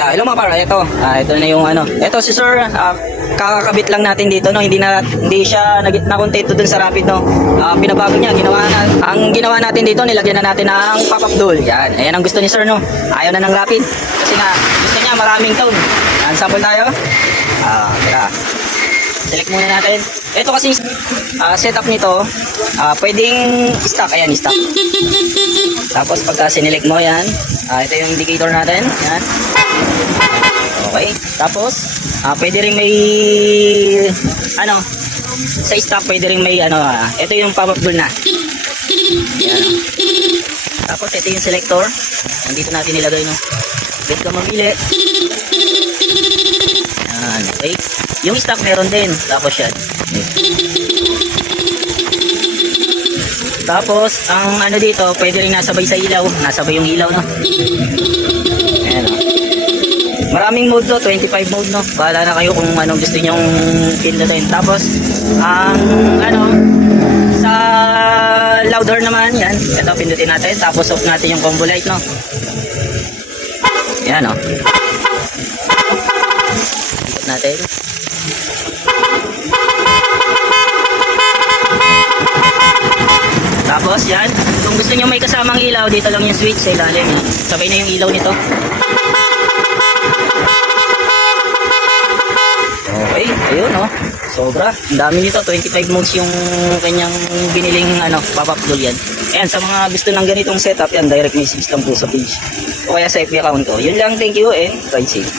Yeah, hello mga par, ito na yung ano. Ito si Sir, kakakabit lang natin dito, no. Hindi siya na-contento dun sa Rapid, no. Pinabago niya, ang ginawa natin dito, nilagyan na natin ng pop-up dual. Yan, ayan ang gusto ni Sir, no. Ayaw na ng Rapid kasi nga gusto niya maraming tone. Yan, sample tayo. Tira. Select muna natin. Ito kasi setup nito, pwedeng stock, ayan, stock. Tapos pagka sinelect mo yan, ito yung indicator natin, yan. Okay, tapos pwede rin may ano, sa stock pwede rin may ano, ito yung pop-up dual na. Yan. Tapos ito yung selector, nandito natin nilagay, no. Pwede ka mamili. Yan, okay. Yung stock meron din, tapos yan. Tapos, ang ano dito, pwede rin nasabay sa ilaw. Nasabay yung ilaw, no? Ayan, no? Maraming mode to, 25 mode, no? Bahala na kayo kung anong gusto nyong pindutin. Tapos, ang ano, sa louder naman, yan. Ito, pindutin natin. Tapos, off natin yung combo light, no? Ayan, no? Ikot natin. Tapos yan, kung gusto niyo may kasamang ilaw, dito lang yung switch sa ilalim. Yan. Sabay na yung ilaw nito. Okay, ayun, no. Sobra. Ang dami nito, 25 modes yung kanyang biniling ano, pop-up dual yan. Ayan, sa mga gusto ng ganitong setup, yan, direct message lang po sa page. O kaya sa FB account ko. Yun lang, thank you and ride safe.